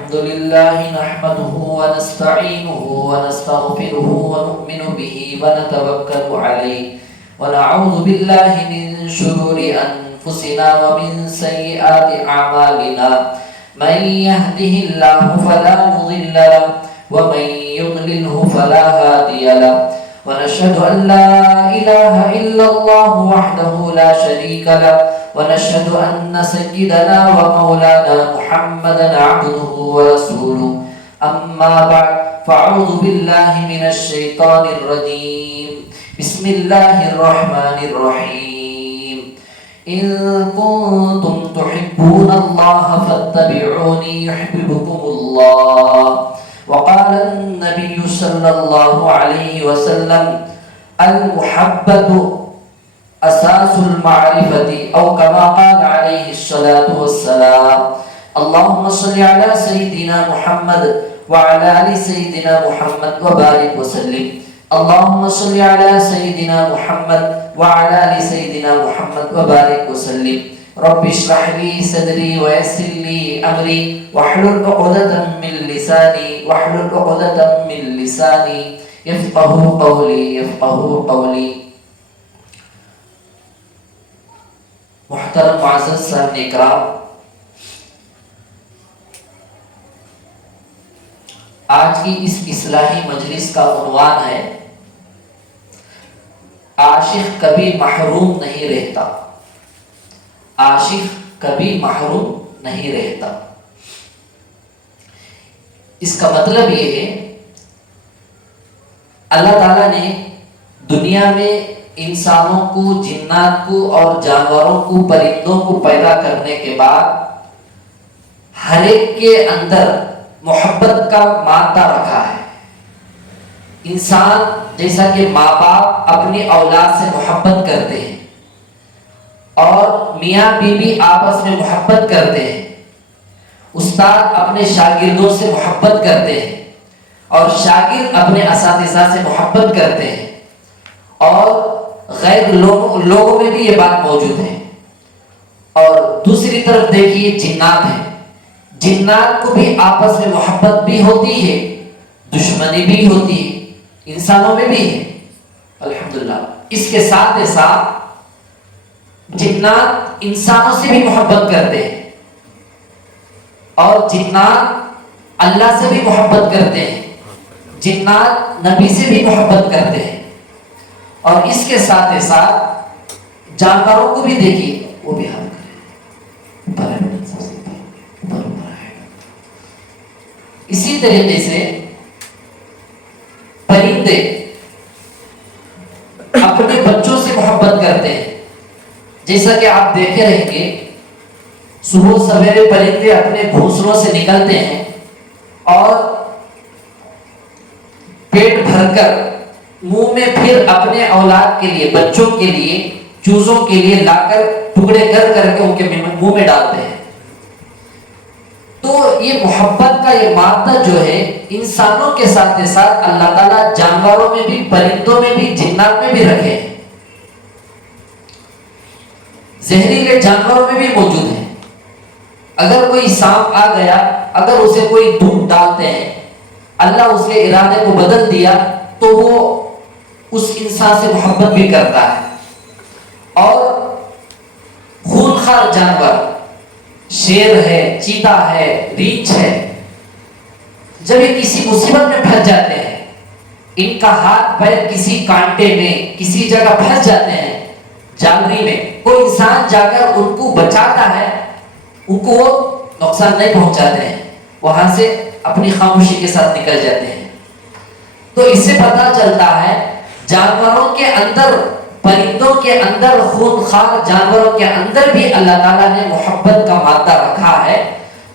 الحمد لله نحمده ونستعينه ونستغفره ونؤمن به ونتوكل عليه ونعوذ بالله من شرور أنفسنا ومن سيئات أعمالنا من يهده الله فلا مضل له ومن يضلله فلا هادي له ونشهد أن لا إله إلا الله وحده لا شريك له ونشهد أن سيدنا ومولانا محمدا عبده ورسوله أما بعد فأعوذ بالله من الشيطان الرجيم بسم الله الرحمن الرحيم إن كنتم تحبون الله فاتبعوني يحببكم الله وقال النبي صلى الله عليه وسلم المحبة أساس المعرفة أو كما قال عليه الصلاة والسلام اللهم صل على سيدنا محمد وعلى آل سيدنا محمد وبارك وسلم اللهم صل على سيدنا محمد وعلى آل سيدنا محمد وبارك وسلم رب اشرح لي صدري ويسر لي أمري واحلل عقدة من لساني يفقهوا قولي محترم معزز صاحب اکرام، آج کی اس اصلاحی مجلس کا عنوان ہے عاشق کبھی محروم نہیں رہتا، عاشق کبھی محروم نہیں رہتا۔ اس کا مطلب یہ ہے اللہ تعالیٰ نے دنیا میں انسانوں کو، جنات کو اور جانوروں کو، پرندوں کو پیدا کرنے کے بعد ہر ایک کے اندر محبت کا مادہ رکھا ہے۔ انسان جیسا کہ ماں باپ اپنی اولاد سے محبت کرتے ہیں اور میاں بیوی آپس میں محبت کرتے ہیں، استاد اپنے شاگردوں سے محبت کرتے ہیں اور شاگرد اپنے اساتذہ سے محبت کرتے ہیں، اور غیر لوگوں میں بھی یہ بات موجود ہے۔ اور دوسری طرف دیکھیے جنات ہیں، جنات کو بھی آپس میں محبت بھی ہوتی ہے، دشمنی بھی ہوتی ہے، انسانوں میں بھی ہے الحمدللہ۔ اس کے ساتھ ساتھ جنات انسانوں سے بھی محبت کرتے ہیں اور جنات اللہ سے بھی محبت کرتے ہیں، جنات نبی سے بھی محبت کرتے ہیں، اور اس کے ساتھ جانوروں کو بھی دیکھیے، وہ بھی حل کریں۔ اسی طریقے سے پرندے اپنے بچوں سے محبت کرتے ہیں، جیسا کہ آپ دیکھے رہیں گے صبح سویرے پرندے اپنے گھونسلوں سے نکلتے ہیں اور پیٹ بھر کر منہ میں پھر اپنے اولاد کے لیے، بچوں کے لیے، چوزوں کے لیے لا کر ٹکڑے کر کے ان کے منہ میں ڈالتے ہیں۔ تو یہ محبت کا یہ مادہ جو ہے انسانوں کے ساتھ اللہ تعالیٰ جانوروں میں بھی، پرندوں میں بھی، جنات میں بھی رکھے ہیں، زہریلے جانوروں میں بھی موجود ہیں۔ اگر کوئی سانپ آ گیا، اگر اسے کوئی دودھ ڈالتے ہیں، اللہ اس کے ارادے کو بدل دیا تو وہ اس انسان سے محبت بھی کرتا ہے۔ اور خونخوار جانور، شیر ہے، چیتا ہے، ریچھ ہے، جب یہ کسی مصیبت میں پھنس جاتے ہیں، ان کا ہاتھ پیر کسی کانٹے میں، کسی جگہ پھنس جاتے ہیں، جالری میں، کوئی انسان جا کر ان کو بچاتا ہے، ان کو وہ نقصان نہیں پہنچاتے ہیں، وہاں سے اپنی خاموشی کے ساتھ نکل جاتے ہیں۔ تو اس سے پتہ چلتا ہے جانوروں کے اندر، پرندوں کے اندر، خونخوار جانوروں کے اندر بھی اللہ تعالیٰ نے محبت کا مادہ رکھا ہے۔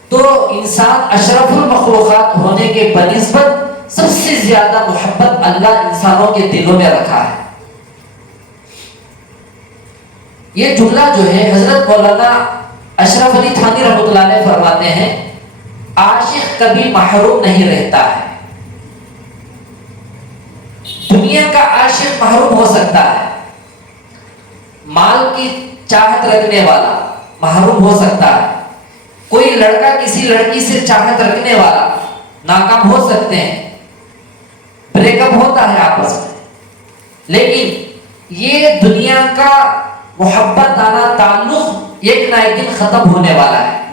تو انسان اشرف المخلوقات ہونے کے بنسبت سب سے زیادہ محبت اللہ انسانوں کے دلوں میں رکھا ہے۔ یہ جملہ جو ہے حضرت مولانا اشرف علی تھانی رحمۃ اللہ علیہ فرماتے ہیں عاشق کبھی محروم نہیں رہتا ہے۔ دنیا کا عاشق محروم ہو سکتا ہے، مال کی چاہت رکھنے والا محروم ہو سکتا ہے، کوئی لڑکا کسی لڑکی سے چاہت رکھنے والا ناکام ہو سکتے ہیں، بریک اپ ہوتا ہے آپس میں، لیکن یہ دنیا کا محبت آنا تعلق ایک نہ ایک دن ختم ہونے والا ہے۔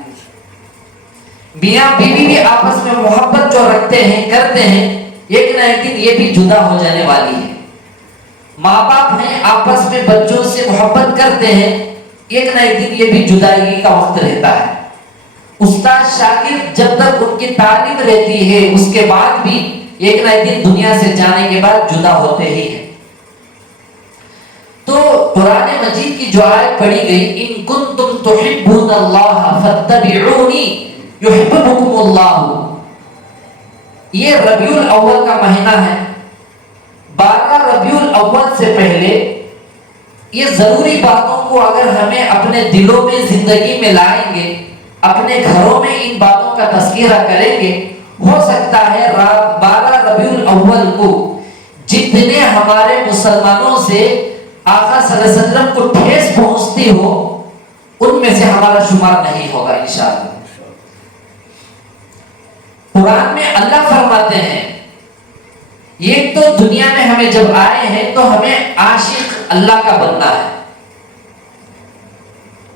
میاں بیوی بھی آپس میں محبت جو رکھتے ہیں کرتے ہیں، ایک نہ ایک دن یہ بھی جدا ہو جانے والی ہے۔ ماں باپ ہیں آپس میں بچوں سے محبت کرتے ہیں، ایک نہ ایک دن یہ بھی جدائی کا وقت رہتا ہے۔ استاد شاگرد جب تک ان کی تعلیم رہتی ہے اس کے بعد بھی ایک نہ ایک دن دنیا سے جانے کے بعد جدا ہوتے ہی ہیں۔ تو قرآن مجید کی جو آیت پڑھی گئی، ان کنتم تحبون اللہ فاتبعونی یحببکم اللہ، یہ ربیع الاول کا مہینہ ہے۔ 12 ربیع الاول سے پہلے یہ ضروری باتوں کو اگر ہمیں اپنے دلوں میں زندگی میں لائیں گے، اپنے گھروں میں ان باتوں کا تذکرہ کریں گے، ہو سکتا ہے 12 ربیع الاول کو جتنے ہمارے مسلمانوں سے آقا صلی اللہ علیہ وسلم کو ٹھیس پہنچتی ہو ان میں سے ہمارا شمار نہیں ہوگا انشاءاللہ۔ قرآن میں اللہ فرماتے ہیں، یہ تو دنیا میں ہمیں جب آئے ہیں تو ہمیں عاشق اللہ کا بننا ہے۔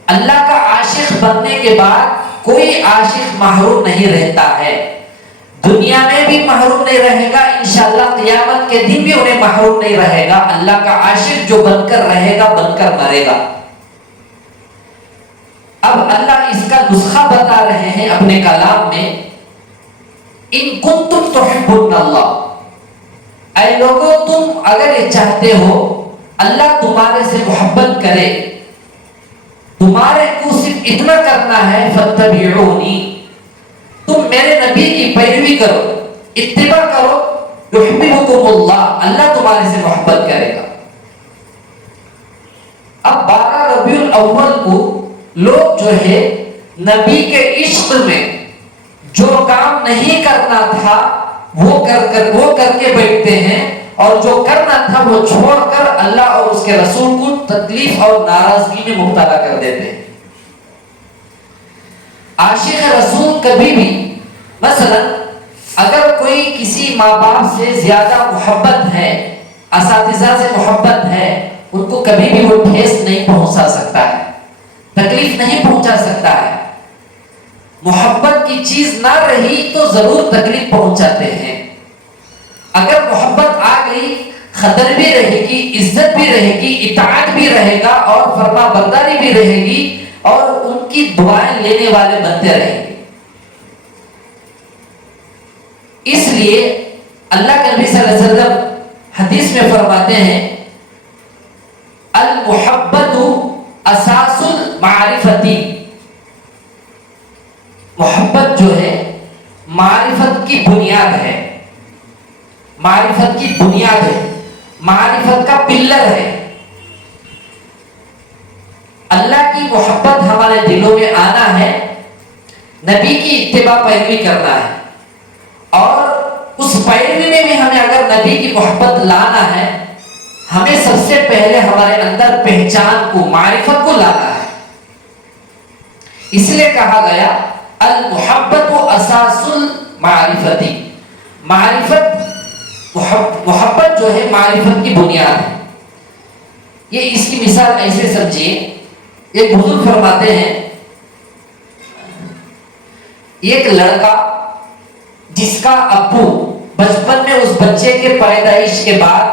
اللہ کا عاشق بننے کے بعد کوئی عاشق محروم نہیں رہتا ہے، دنیا میں بھی محروم نہیں رہے گا، انشاءاللہ قیامت کے دن بھی انہیں محروم نہیں رہے گا۔ اللہ کا عاشق جو بن کر رہے گا بن کر مرے گا۔ اب اللہ اس کا نسخہ بتا رہے ہیں اپنے کلام میں، ان کنتم تحبون اللہ، اے لوگوں تم اگر یہ چاہتے ہو اللہ تمہارے سے محبت کرے، تمہارے کو صرف اتنا کرنا ہے، فاتبعونی، تم میرے نبی کی پیروی کرو، اتباع کرو، یحببکم اللہ، اللہ تمہارے سے محبت کرے گا۔ اب 12 ربیع الاول کو لوگ جو ہے نبی کے عشق میں جو کام نہیں کرنا تھا وہ کر کے بیٹھتے ہیں، اور جو کرنا تھا وہ چھوڑ کر اللہ اور اس کے رسول کو تکلیف اور ناراضگی میں مبتلا کر دیتے ہیں۔ عاشق رسول کبھی بھی، مثلا اگر کوئی کسی ماں باپ سے زیادہ محبت ہے، اساتذہ سے محبت ہے، ان کو کبھی بھی وہ ٹھیس نہیں پہنچا سکتا ہے، تکلیف نہیں پہنچا سکتا ہے۔ محبت کی چیز نہ رہی تو ضرور تکلیف پہنچاتے ہیں۔ اگر محبت آ گئی، خطر بھی رہے گی، عزت بھی رہے گی، اطاعت بھی رہے گا، اور فرما برداری بھی رہے گی، اور ان کی دعائیں لینے والے بنتے رہیں گے۔ اس لیے اللہ کے نبی صلی اللہ علیہ وسلم حدیث میں فرماتے ہیں، المحبت اساس المعرفتی، محبت جو ہے معرفت کی بنیاد ہے، معرفت کی بنیاد ہے، معرفت کا پلر ہے۔ اللہ کی محبت ہمارے دلوں میں آنا ہے، نبی کی اتباع پیروی کرنا ہے، اور اس پیروی میں بھی ہمیں اگر نبی کی محبت لانا ہے، ہمیں سب سے پہلے ہمارے اندر پہچان کو، معرفت کو لانا ہے۔ اس لیے کہا گیا المحبت اساس المعرفتی، محبت جو ہے معرفت کی بنیاد ہے۔ یہ اس کی مثال ایسے سمجھیے، ایک بزرگ فرماتے ہیں، ایک لڑکا جس کا ابو بچپن میں اس بچے کے پیدائش کے بعد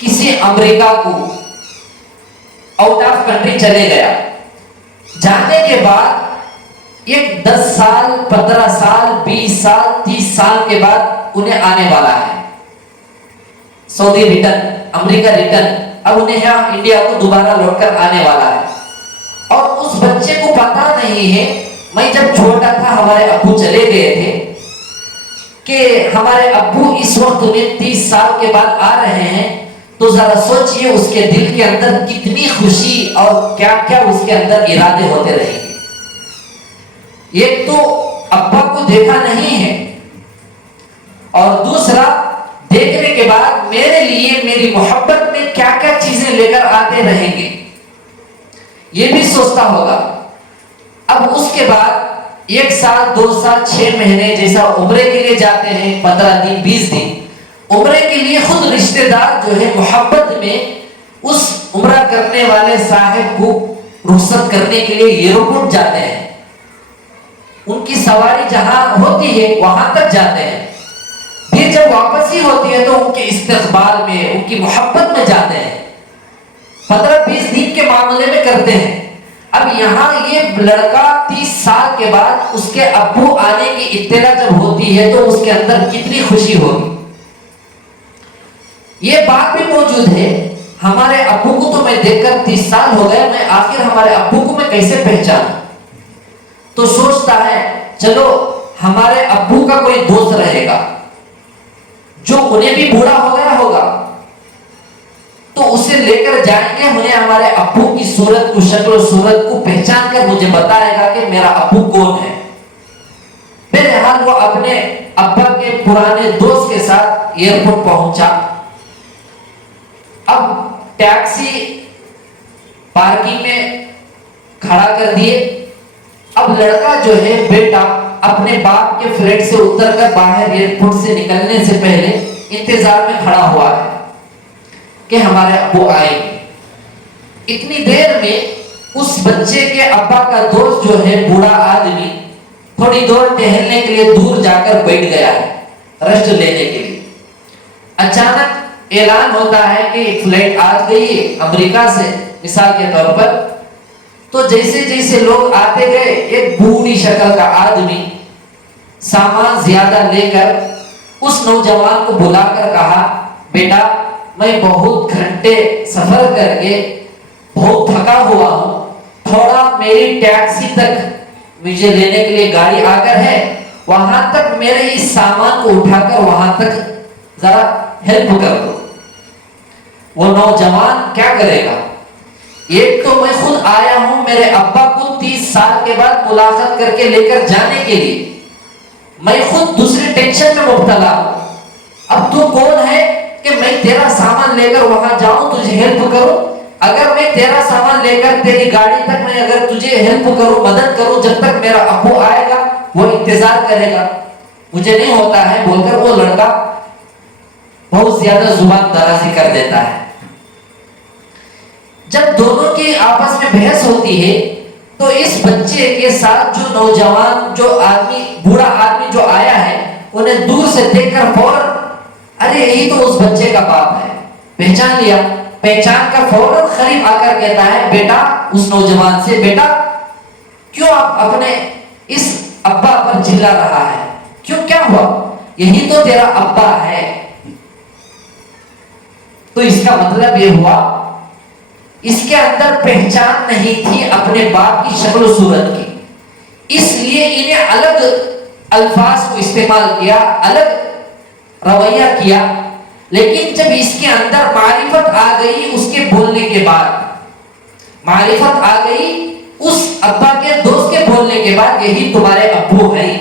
کسی امریکہ کو آؤٹ آف کنٹری چلے گیا، جانے کے بعد ایک 10 سال 15 سال 20 سال 30 سال کے بعد انہیں آنے والا ہے سعودی ریٹرن، امریکہ ریٹرن، اب انہیں یہاں انڈیا کو دوبارہ لوٹ کر آنے والا ہے، اور اس بچے کو پتا نہیں ہے، میں جب چھوٹا تھا ہمارے ابو چلے گئے تھے، کہ ہمارے ابو اس وقت انہیں 30 سال کے بعد آ رہے ہیں، تو ذرا سوچئے اس کے دل کے اندر کتنی خوشی اور کیا کیا اس کے اندر ارادے ہوتے رہیں گے۔ ایک تو ابا کو دیکھا نہیں ہے، اور دوسرا دیکھنے کے بعد میرے لیے میری محبت میں کیا کیا چیزیں لے کر آتے رہیں گے، یہ بھی سوچتا ہوگا۔ اب اس کے بعد 1 سال 2 سال 6 مہینے جیسا عمرے کے لیے جاتے ہیں، 15 دن 20 دن عمرے کے لیے، خود رشتہ دار جو ہے محبت میں اس عمرہ کرنے والے صاحب کو رخصت کرنے کے لیے ایئرپورٹ جاتے ہیں، ان کی سواری جہاں ہوتی ہے وہاں تک جاتے ہیں، پھر جب واپسی ہوتی ہے تو ان کے استقبال میں، ان کی محبت میں جاتے ہیں، 15-20 دن کے معاملے میں کرتے ہیں۔ اب یہاں یہ لڑکا 30 سال کے بعد اس کے ابو آنے کی اطلاع جب ہوتی ہے تو اس کے اندر کتنی خوشی ہوگی۔ یہ بات بھی موجود ہے، ہمارے ابو کو تو میں دیکھ کر 30 سال ہو گئے، میں آخر ہمارے ابو کو میں کیسے پہچانوں؟ تو سوچتا ہے چلو ہمارے ابو کا کوئی دوست رہے گا جو انہیں بھی بوڑھا ہو گیا ہوگا، تو اسے لے کر جائیں گے، انہیں ہمارے ابو کی صورت کو، شکل و صورت کو پہچان کر مجھے بتائے گا کہ میرا ابو کون ہے۔ بہرحال وہ اپنے ابا کے پرانے دوست کے ساتھ ایئرپورٹ پہنچا۔ اب ٹیکسی پارکنگ میں کھڑا کر دیے۔ اب لڑکا جو ہے بیٹا اپنے باپ کے فلیٹ سے اتر کر باہر ایئرپورٹ سے نکلنے سے پہلے انتظار میں کھڑا ہوا ہے کہ ہمارے ابو آئے گے۔ اتنی دیر میں اس بچے کے ابا کا دوست جو ہے بوڑھا آدمی تھوڑی دور ٹہلنے کے لیے دور جا کر بیٹھ گیا ہے ریسٹ لینے کے لیے۔ اچانک اعلان ہوتا ہے کہ ایک فلائٹ آ گئی ہے امریکہ سے مثال کے طور پر، تو جیسے جیسے لوگ آتے گئے ایک بوڑھی شکل کا آدمی سامان زیادہ لے کر اس نوجوان کو بلا کر کہا، بیٹا میں بہت گھنٹے سفر کر کے بہت تھکا ہوا ہوں، تھوڑا میری ٹیکسی تک مجھے لینے کے لیے گاڑی آ کر ہے، وہاں تک میرے اس سامان کو اٹھا کر وہاں تک ذرا ہیلپ کر دو۔ وہ نوجوان کیا کرے گا؟ ایک تو میں خود آیا ہوں میرے ابا کو 30 سال کے بعد ملاقات کر کے لے کر جانے کے لیے، میں خود دوسری ٹینشن میں مبتلا ہوں، اب تو کون ہے کہ میں تیرا سامان لے کر وہاں جاؤں تجھے ہیلپ کروں؟ اگر میں تیرا سامان لے کر تیری گاڑی تک میں اگر تجھے ہیلپ کروں، مدد کروں، جب تک میرا ابو آئے گا وہ انتظار کرے گا، مجھے نہیں ہوتا ہے بول کر وہ لڑکا بہت زیادہ زبان درازی کر دیتا ہے۔ جب دونوں کی آپس میں بحث ہوتی ہے تو اس بچے کے ساتھ جو نوجوان، جو آدمی، بوڑھا آدمی جو آیا ہے، انہیں دور سے دیکھ کر فوراً ارے یہی تو اس بچے کا باپ ہے، پہچان لیا۔ پہچان کر فوراً قریب آ کر کہتا ہے بیٹا، اس نوجوان سے، بیٹا کیوں آپ اپنے اس ابا پر چلا رہا ہے؟ کیوں، کیا ہوا؟ یہی تو تیرا ابا ہے۔ تو اس کا مطلب یہ ہوا اس کے اندر پہچان نہیں تھی اپنے باپ کی شکل و صورت کی، اس لیے انہیں الگ الفاظ کو استعمال کیا، الگ رویہ کیا۔ لیکن جب اس کے اندر معرفت آ گئی، اس کے بولنے کے بعد معرفت آ گئی، اس ابا کے دوست کے بولنے کے بعد یہی تمہارے ابو ہیں،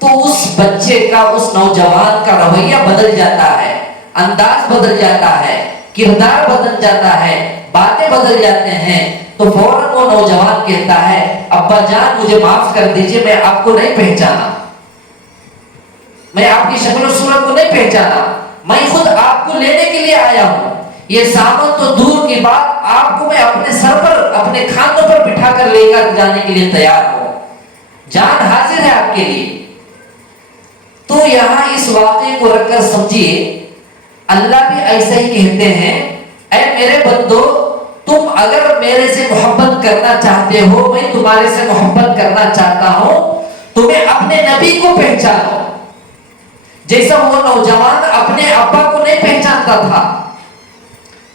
تو اس بچے کا، اس نوجوان کا رویہ بدل جاتا ہے، انداز بدل جاتا ہے، کردار بدل جاتا ہے، باتیں بدل جاتے ہیں۔ تو فوراً وہ نوجوان کہتا ہے ابا جان مجھے معاف کر دیجئے، میں آپ کو نہیں پہچانا، میں آپ کی شکل و صورت کو نہیں پہچانا، میں خود آپ کو لینے کے لیے آیا ہوں، یہ سامان تو دور کی بات، آپ کو میں اپنے سر پر، اپنے کھانوں پر بٹھا کر لے کر جانے کے لیے تیار ہوں، جان حاضر ہے آپ کے لیے۔ تو یہاں اس واقعے کو رکھ کر سمجھیے، اللہ بھی ایسا ہی کہتے ہیں، اے میرے بندو تم اگر میرے سے محبت کرنا چاہتے ہو، میں تمہارے سے محبت کرنا چاہتا ہوں، تمہیں اپنے نبی کو پہچانو۔ جیسا وہ نوجوان اپنے ابا کو نہیں پہچانتا تھا،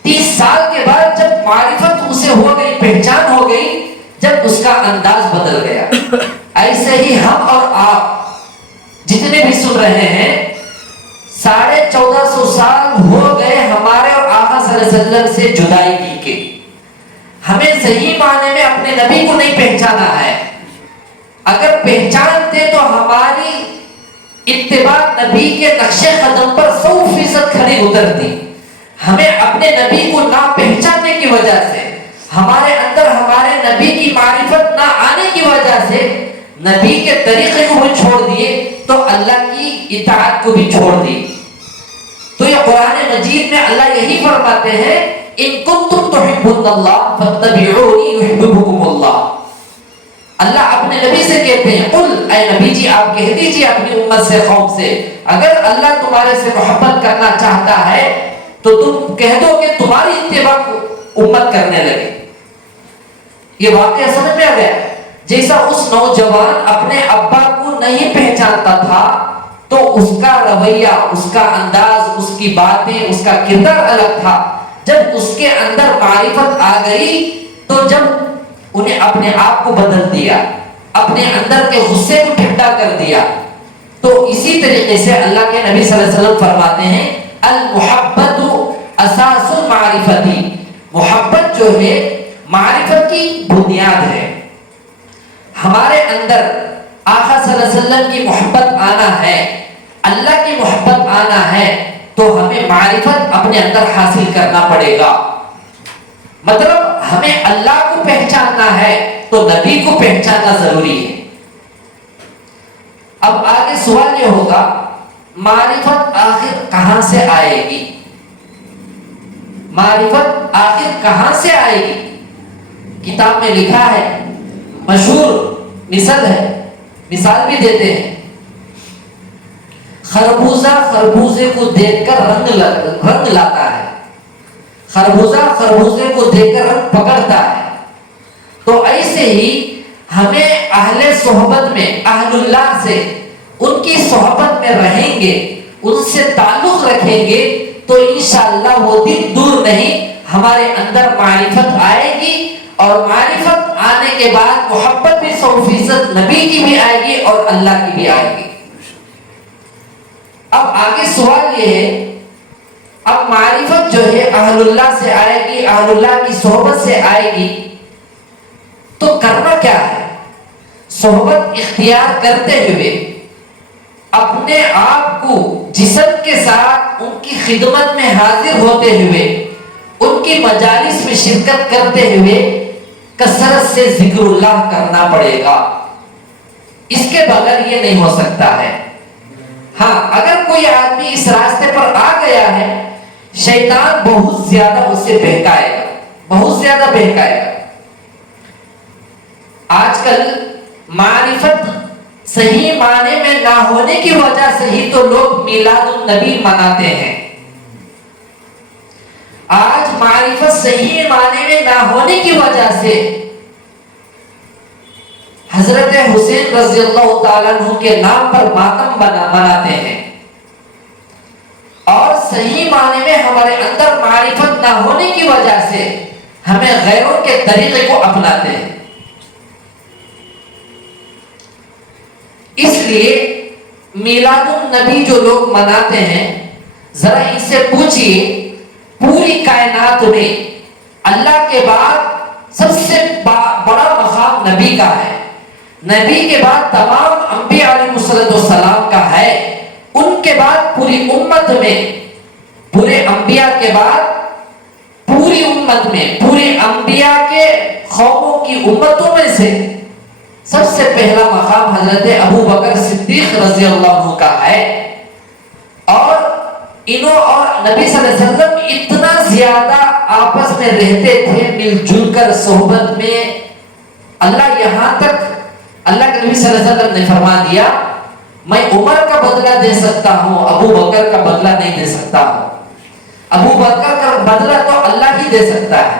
30 سال کے بعد جب معرفت اسے ہو گئی، پہچان ہو گئی، جب اس کا انداز بدل گیا۔ ایسے ہی ہم اور آپ جتنے بھی سن رہے ہیں، 1450 سال ہو گئے ہمارے اور آقا صلی اللہ علیہ وسلم سے جدائی کی کے، ہمیں صحیح معنی میں اپنے نبی کو نہیں پہچانا ہے۔ اگر پہچانتے تو ہماری اتباع نبی کے نقش قدم پر 100% کھڑی اترتی۔ ہمیں اپنے نبی کو نہ پہچاننے کی وجہ سے، ہمارے اندر ہمارے نبی کی معرفت نہ آنے کی وجہ سے نبی کے طریقے کو بھی چھوڑ دیے تو اللہ کی اطاعت کو بھی چھوڑ دی. تو یہ قرآن مجید میں اللہ یہی فرماتے ہیں ان کنتم تحبون اللہ فاتبعونی یحببکم اللہ. اللہ اپنے نبی سے کہتے ہیں قل، اے نبی جی آپ کہہ دیجیے اپنی امت سے، قوم سے، اگر اللہ تمہارے سے محبت کرنا چاہتا ہے تو تم کہہ دو کہ تمہاری اتباع امت کرنے لگے. یہ واقعہ سمجھ میں آ گیا؟ جیسا اس نوجوان اپنے ابا کو نہیں پہچانتا تھا تو اس کا رویہ، اس کا انداز، اس کی باتیں، اس کا کردار الگ تھا. جب اس کے اندر معرفت آ گئی تو جب انہیں اپنے آپ کو بدل دیا، اپنے اندر کے غصے کو ٹھنڈا کر دیا. تو اسی طریقے سے اللہ کے نبی صلی اللہ علیہ وسلم فرماتے ہیں المحبت اساس المعرفتی، محبت جو ہے معرفت کی بنیاد ہے. ہمارے اندر آقا صلی اللہ علیہ وسلم کی محبت آنا ہے، اللہ کی محبت آنا ہے تو ہمیں معرفت اپنے اندر حاصل کرنا پڑے گا. مطلب ہمیں اللہ کو پہچاننا ہے تو نبی کو پہچاننا ضروری ہے. اب آگے سوال یہ ہوگا معرفت آخر کہاں سے آئے گی؟ معرفت آخر کہاں سے آئے گی؟ کتاب میں لکھا ہے، مشہور مثال ہے، مثال بھی دیتے ہیں. خربوزہ خربوزے کو دیکھ کر رنگ لاتا ہے، خربوزہ خربوزے کو دیکھ کر رنگ پکڑتا ہے. تو ایسے ہی ہمیں اہل صحبت میں، اہل اللہ سے ان کی صحبت میں رہیں گے، ان سے تعلق رکھیں گے تو انشاءاللہ وہ دن دور نہیں ہمارے اندر معرفت آئے گی. اور معرفت آنے کے بعد محبت بھی 100% نبی کی بھی آئے گی اور اللہ کی بھی آئے گی. اب آگے سوال یہ ہے، اب معرفت جو ہے اہل اللہ سے آئے گی، اہل اللہ کی صحبت سے آئے گی، تو کرنا کیا ہے؟ صحبت اختیار کرتے ہوئے اپنے آپ کو جسم کے ساتھ ان کی خدمت میں حاضر ہوتے ہوئے، ان کی مجالس میں شرکت کرتے ہوئے کثرت سے ذکر اللہ کرنا پڑے گا. اس کے بغیر یہ نہیں ہو سکتا ہے. ہاں اگر کوئی آدمی اس راستے پر آ گیا ہے، شیطان بہت زیادہ اسے بہکائے گا، بہت زیادہ بہکائے گا. آج کل معرفت صحیح معنی میں نہ ہونے کی وجہ سے ہی تو لوگ میلاد النبی مناتے ہیں. آج معرفت صحیح معنی میں نہ ہونے کی وجہ سے حضرت حسین رضی اللہ تعالیٰ عنہ کے نام پر ماتم مناتے ہیں. اور صحیح معنی میں ہمارے اندر معرفت نہ ہونے کی وجہ سے ہمیں غیروں کے طریقے کو اپناتے ہیں. اس لیے میلاد النبی جو لوگ مناتے ہیں، ذرا ان سے پوچھئے پوری کائنات میں اللہ کے بعد سب سے بڑا مقام نبی کا ہے، نبی کے بعد تمام انبیاء علیہ السلام کا ہے، ان کے بعد پوری امت میں، پورے انبیاء کے بعد پوری امت میں، پورے انبیاء کے قوموں کی امتوں میں سے سب سے پہلا مقام حضرت ابو بکر صدیق رضی اللہ عنہ کا ہے. اور انہوں اور نبی صلی اللہ علیہ وسلم اتنا زیادہ آپس میں رہتے تھے، مل جل کر صحبت میں. اللہ یہاں تک اللہ کے نبی صلی اللہ علیہ وسلم نے فرما دیا میں عمر کا بدلہ دے سکتا ہوں، ابو بکر کا بدلہ نہیں دے سکتا ہوں. ابو بکر کا بدلہ تو اللہ ہی دے سکتا ہے.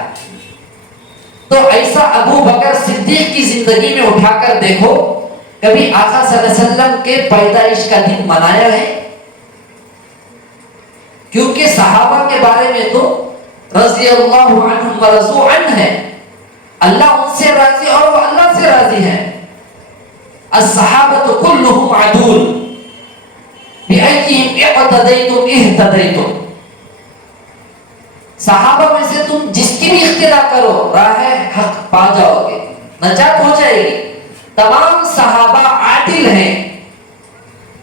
تو ایسا ابو بکر صدیق کی زندگی میں اٹھا کر دیکھو، کبھی آقا صلی اللہ علیہ وسلم کے پیدائش کا دن منایا ہے؟ کیونکہ صحابہ کے بارے میں تو رضی اللہ عنہم ورضوا عنہ ہے، اللہ ان سے راضی اور وہ اللہ سے راضی ہے. الصحابۃ کلہم عدول بأیہم اقتدیتم اہتدیتم. صحابہ میں سے تم جس کی بھی اقتدا کرو راہ حق پا جاؤ گے، نجات ہو جائے گی. تمام صحابہ عادل ہیں.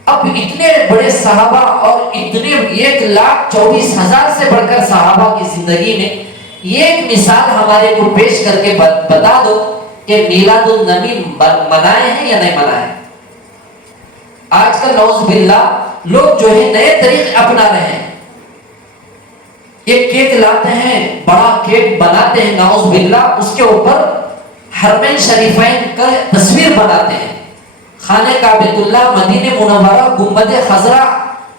اب اتنے بڑے صحابہ اور اتنے 1,24,000 سے بڑھ کر صحابہ کی زندگی میں ایک مثال ہمارے کو پیش کر کے بتا دو کہ میلاد النبی منائے ہیں یا نہیں منائے؟ آج کل نعوذ باللہ لوگ جو ہے نئے طریقے اپنا رہے ہیں. ایک کیک لاتے ہیں، بڑا کیک بناتے ہیں نعوذ باللہ، اس کے اوپر حرمین شریفین کا تصویر بناتے ہیں، خانہ کعبۃ اللہ مدینہ منورہ گنبد خضرا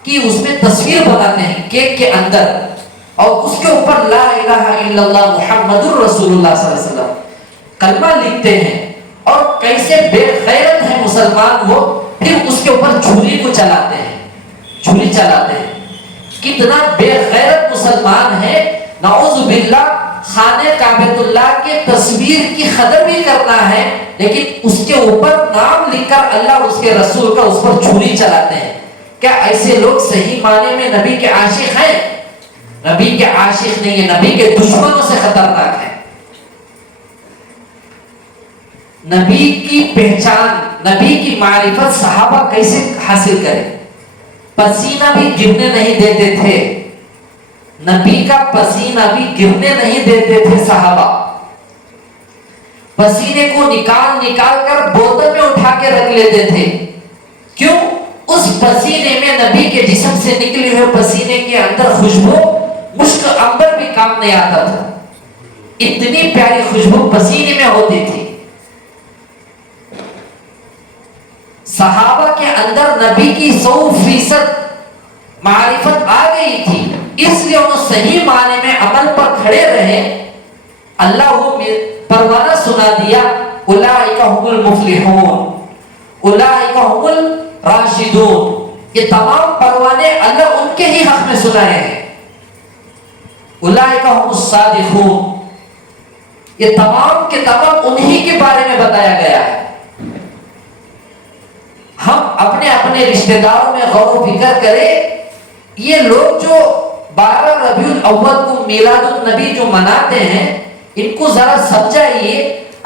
کی اس میں تصویر بناتے ہیں کیک کے اندر، اور اس کے اوپر لا الہ الا اللہ محمد الرسول اللہ صلی اللہ علیہ وسلم کلمہ لکھتے ہیں. اور کیسے بے غیرت ہے مسلمان وہ، پھر اس کے اوپر چھری کو چلاتے ہیں، چھری چلاتے ہیں. کتنا بے غیرت مسلمان ہے، نعوذ باللہ خانہ کعبۃ اللہ کے تصویر کی قدر بھی کرنا ہے لیکن اس کے اوپر نام لکھ کر اللہ اور اس کے رسول کا اس پر چھری چلاتے ہیں. کیا ایسے لوگ صحیح معنی میں نبی کے عاشق ہیں؟ نبی کے عاشق نہیں ہے، نبی کے دشمنوں سے خطرناک ہے. نبی کی پہچان، نبی کی معرفت صحابہ کیسے حاصل کریں؟ پسینہ بھی گرنے نہیں دیتے تھے، نبی کا پسینہ بھی گرنے نہیں دیتے تھے صحابہ. پسینے کو نکال نکال کر بوتل میں اٹھا کے رکھ لیتے تھے. کیوں؟ اس پسینے میں، نبی کے جسم سے نکلے ہوئے پسینے کے اندر خوشبو مشک عنبر بھی کام نہیں آتا تھا، اتنی پیاری خوشبو پسینے میں ہوتی تھی. صحابہ کے اندر نبی کی 100% معرفت آ گئی تھی، اس لیے انہوں صحیح معنی میں عمل پر کھڑے رہے. اللہ وہ پروانہ سنا دیا، اولئک هم المفلحون اولئک هم الراشدون. یہ تمام پروانے اللہ ان کے ہی حق میں سنائے ہیں. اولئک هم الصادقون، یہ تمام کے تمام انہی کے بارے میں بتایا گیا ہے. ہم اپنے اپنے رشتہ داروں میں غور و فکر کریں. یہ لوگ جو 12 ربیع الاول کو میلاد النبی جو مناتے ہیں، ان کو ذرا سمجھائیے.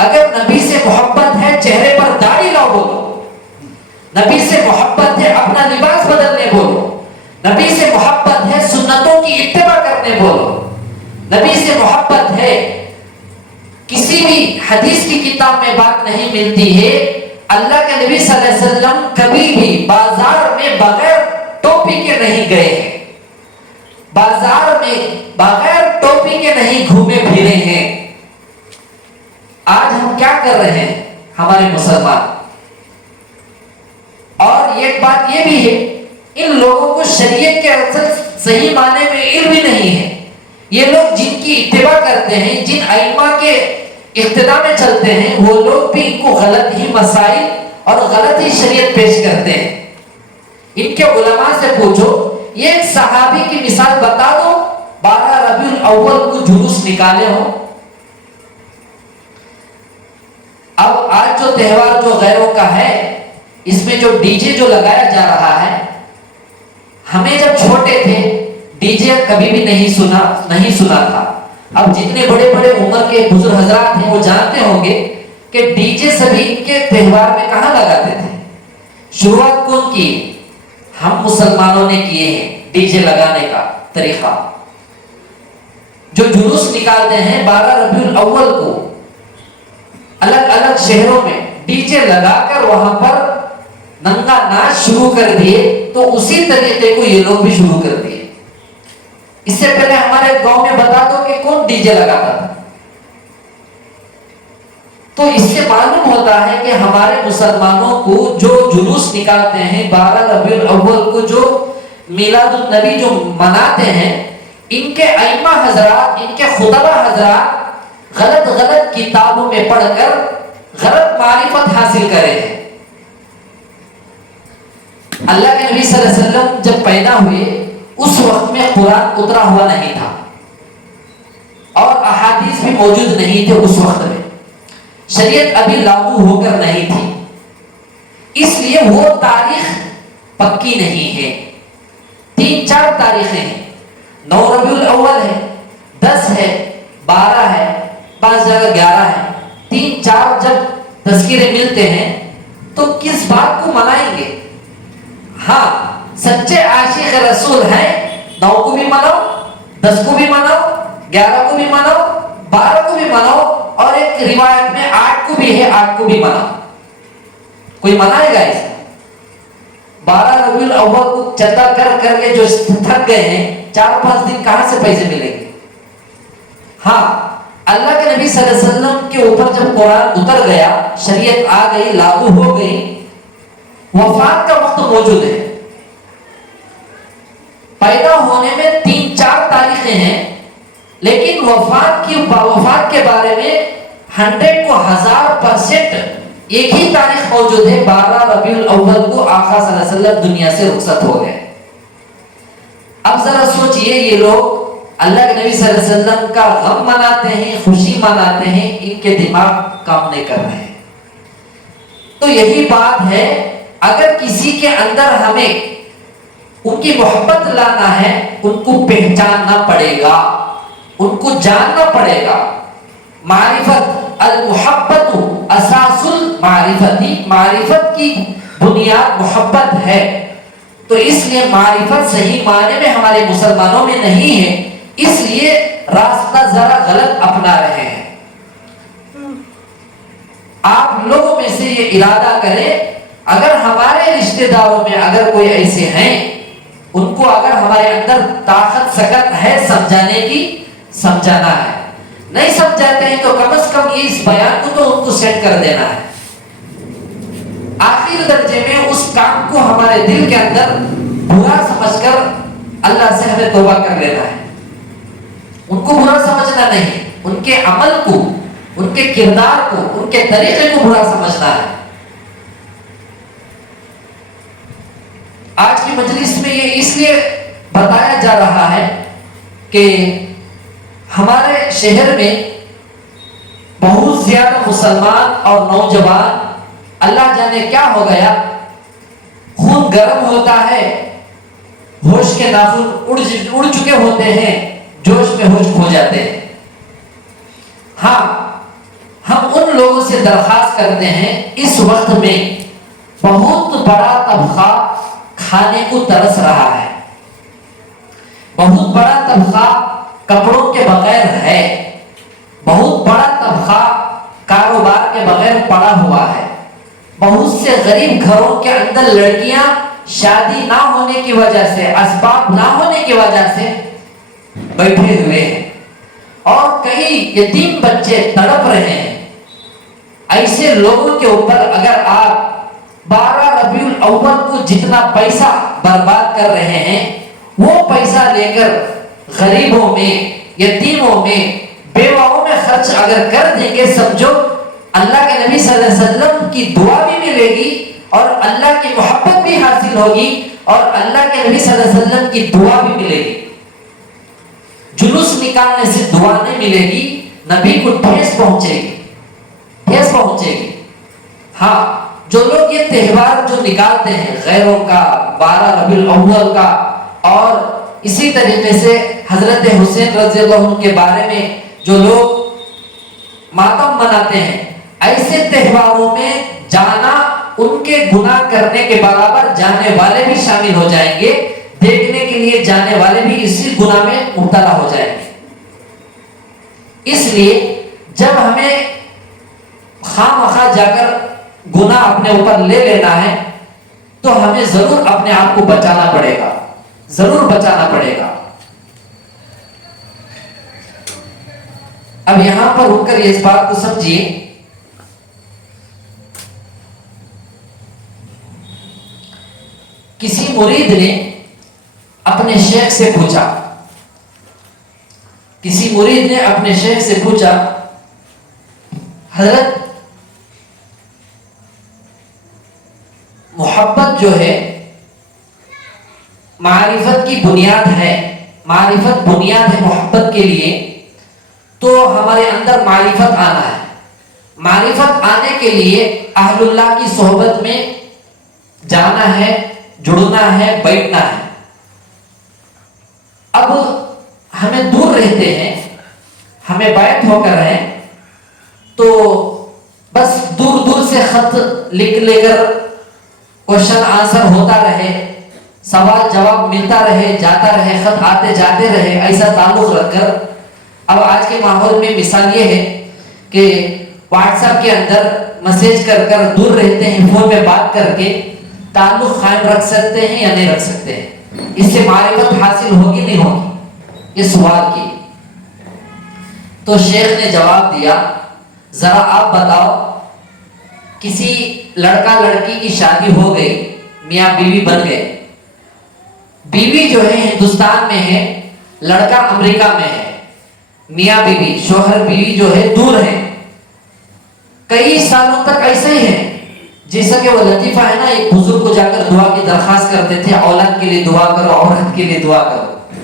اگر نبی سے محبت ہے چہرے پر داڑھی لاؤ بولو، نبی سے محبت ہے اپنا لباس بدلنے بولو، نبی سے محبت ہے سنتوں کی اتباع کرنے بولو، نبی سے محبت ہے. کسی بھی حدیث کی کتاب میں بات نہیں ملتی ہے اللہ کے نبی صلی اللہ علیہ وسلم کبھی بھی بازار میں بغیر ٹوپی کے نہیں گئے ہیں، بازار میں بغیر ٹوپی کے نہیں گھومے پھرے ہیں. آج ہم کیا کر رہے ہیں ہمارے مسلمان؟ اور ایک بات یہ بھی ہے، ان لوگوں کو شریعت کے اصل صحیح معنی میں علم بھی نہیں ہے. یہ لوگ جن کی اتباع کرتے ہیں، جن ائمہ کے اقتداء میں چلتے ہیں، وہ لوگ بھی ان کو غلط ہی مسائل اور غلط ہی شریعت پیش کرتے ہیں. ان کے علماء سے پوچھو، یہ ایک صحابی کی مثال بتا دو 12 ربیع الاول کو جلوس نکالے ہو. اب آج جو تہوار جو غیروں کا ہے، اس میں جو ڈی جے جو لگایا جا رہا ہے، ہمیں جب چھوٹے تھے ڈی جے کبھی بھی نہیں سنا تھا. اب جتنے بڑے بڑے عمر کے بزرگ حضرات ہیں وہ جانتے ہوں گے کہ ڈی جے سبھی ان کے تہوار میں کہاں لگاتے تھے. شروعات کون کی؟ ہم مسلمانوں نے کیے ہیں ڈی جے لگانے کا طریقہ. جو جلوس نکالتے ہیں 12 ربیع الاول کو الگ الگ شہروں میں ڈی جے لگا کر وہاں پر ننگا ناچ شروع کر دیے، تو اسی طریقے کو یہ لوگ بھی شروع کر دیے. اس سے پہلے ہمارے گاؤں میں بتا دو کہ کون ڈی جے لگاتا تھا. تو اس سے معلوم ہوتا ہے کہ ہمارے مسلمانوں کو جو جلوس نکالتے ہیں 12 ربیع الاول کو، جو میلاد النبی جو مناتے ہیں، ان کے ائمہ حضرات، ان کے خطبہ حضرات غلط کتابوں میں پڑھ کر غلط معرفت حاصل کرے ہیں. اللہ کے نبی صلی اللہ علیہ وسلم جب پیدا ہوئے اس وقت میں قرآن اترا ہوا نہیں تھا اور احادیث بھی موجود نہیں تھے. اس وقت میں شریعت ابھی لاگو ہو کر نہیں تھی، اس لیے وہ تاریخ پکی نہیں ہے. 3-4 تاریخیں ہیں، 9 ربیع الاول ہے، 10 ہے، 12 ہے، بعض جگہ 11 ہے. 3-4 جب تذکرے ملتے ہیں تو کس بات کو منائیں گے؟ ہاں، سچے عاشق رسول ہیں، 9 کو بھی مناؤ، 10 کو بھی مناؤ، 11 کو بھی مناؤ، 12 کو بھی مناؤ، اور ایک روایت میں 8 کو بھی ہے، 8 کو بھی مناؤ. کوئی منائے گا ایسا؟ 12 ربیع الاول کو چندہ کر کر کے جو تھک گئے ہیں، 4-5 دن کہاں سے پیسے ملیں گے؟ ہاں، اللہ کے نبی صلی اللہ علیہ وسلم کے اوپر جب قرآن اتر گیا، شریعت آ گئی، لاگو ہو گئی، وفات کا وقت موجود ہے. پیدا ہونے میں 3-4 تاریخیں ہیں، لیکن وفات کے بارے میں 100 کو 1000% ایک ہی تاریخ موجود ہے. 12 ربیع الاول کو آقا صلی اللہ علیہ وسلم دنیا سے رخصت ہو گئے. اب ذرا سوچئے، یہ لوگ اللہ کے نبی صلی اللہ علیہ وسلم کا غم مناتے ہیں، خوشی مناتے ہیں، ان کے دماغ کام نہیں کر رہے ہیں. تو یہی بات ہے، اگر کسی کے اندر ہمیں ان کی محبت لانا ہے، ان کو پہچاننا پڑے گا، ان کو جاننا پڑے گا. معرفت المحبت اساس المعرفتی، معرفت کی بنیاد محبت ہے. تو اس لیے معرفت صحیح معنی میں ہمارے مسلمانوں میں نہیں ہے، اس لیے راستہ ذرا غلط اپنا رہے ہیں. آپ لوگوں میں سے یہ ارادہ کریں، اگر ہمارے رشتہ داروں میں اگر کوئی ایسے ہیں، ان کو اگر ہمارے اندر طاقت سکت ہے سمجھانے کی، سمجھانا ہے. نہیں سمجھاتے ہیں تو کم از کم یہ اس بیان کو تو ان کو سیٹ کر دینا ہے. آخر درجے میں اس کام کو ہمارے دل کے اندر برا سمجھ کر اللہ سے ہمیں توبہ کر لینا ہے. ان کو برا سمجھنا نہیں، ان کے عمل کو، ان کے کردار کو، ان کے طریقے کو برا سمجھنا ہے. آج کی مجلس میں یہ اس لیے بتایا جا رہا ہے کہ ہمارے شہر میں بہت زیادہ مسلمان اور نوجوان، اللہ جانے کیا ہو گیا، خون گرم ہوتا ہے، ہوش کے ناخن اڑ چکے ہوتے ہیں، جوش میں ہوش کھو جاتے ہیں. ہاں، ہم ان لوگوں سے درخواست کرتے ہیں، اس وقت میں بہت بڑا طبقہ کھانے کو ترس رہا ہے، بہت بڑا طبقہ کپڑوں کے بغیر ہے، بہت بڑا طبقہ کاروبار کے بغیر پڑا ہوا ہے. بہت سے غریب گھروں کے اندر لڑکیاں شادی نہ ہونے کی وجہ سے، اسباب نہ ہونے کی وجہ سے بیٹھے ہوئے ہیں، اور کئی یتیم بچے تڑپ رہے ہیں. ایسے لوگوں کے اوپر اگر آپ 12 ربیع الاول کو جتنا پیسہ برباد کر رہے ہیں، وہ پیسہ لے کر غریبوں میں، یتیموں میں، بیواؤں میں خرچ اگر کر دیں گے، سمجھو اللہ کے نبی صلی اللہ علیہ وسلم کی دعا بھی ملے گی، اور اللہ کی محبت بھی حاصل ہوگی، اور اللہ کے نبی صلی اللہ علیہ وسلم کی دعا بھی ملے گی. جلوس نکالنے سے دعا نہیں ملے گی، نبی کو ٹھیس پہنچے گی، ٹھیس پہنچے گی. ہاں، جو لوگ یہ تہوار جو نکالتے ہیں غیروں کا، 12 ربیع الاول کا، اور اسی طریقے سے حضرت حسین رضی اللہ عنہ کے بارے میں جو لوگ ماتم مناتے ہیں، ایسے تہواروں میں جانا ان کے گناہ کرنے کے برابر، جانے والے بھی شامل ہو جائیں گے، دیکھنے کے لیے جانے والے بھی اسی گناہ میں مبتلا ہو جائیں گے. اس لیے جب ہمیں خواہ مخواہ جا کر گناہ اپنے اوپر لے لینا ہے، تو ہمیں ضرور اپنے آپ کو بچانا پڑے گا، ضرور بچانا پڑے گا. اب یہاں پر رک کر اس بات کو سمجھیے، کسی مرید نے اپنے شیخ سے پوچھا، کسی مرید نے اپنے شیخ سے پوچھا، حضرت محبت جو ہے معرفت کی بنیاد ہے، معرفت بنیاد ہے محبت کے لیے، تو ہمارے اندر معرفت آنا ہے. معرفت آنے کے لیے اہل اللہ کی صحبت میں جانا ہے، جڑنا ہے، بیٹھنا ہے. اب ہمیں دور رہتے ہیں، ہمیں بیٹھ ہو کر ہیں، تو بس دور دور سے خط لکھ لے کر کوشچن آنسر ہوتا رہے، سوال جواب ملتا رہے، جاتا رہے، خط آتے جاتے رہے، ایسا تعلق رکھ کر. اب آج کے ماحول میں مثال یہ ہے کہ واٹس ایپ کے اندر میسج کر کر دور رہتے ہیں، فون میں بات کر کے تعلق قائم رکھ سکتے ہیں یا نہیں رکھ سکتے ہیں؟ اس سے معرفت حاصل ہوگی نہیں ہوگی؟ یہ سوال کی تو شیخ نے جواب دیا، ذرا آپ بتاؤ، کسی لڑکا لڑکی کی شادی ہو گئی، میاں بیوی بن گئے، بیوی جو ہے ہندوستان میں ہے، لڑکا امریکہ میں ہے، میاں بیوی شوہر بیوی جو ہے دور ہے، کئی سالوں تک ایسے ہی ہے. جیسا کہ وہ لطیفہ ہے نا، ایک بزرگ کو جا کر دعا کی درخواست کرتے تھے، اولاد کے لیے دعا کرو، عورت کے لیے دعا کرو.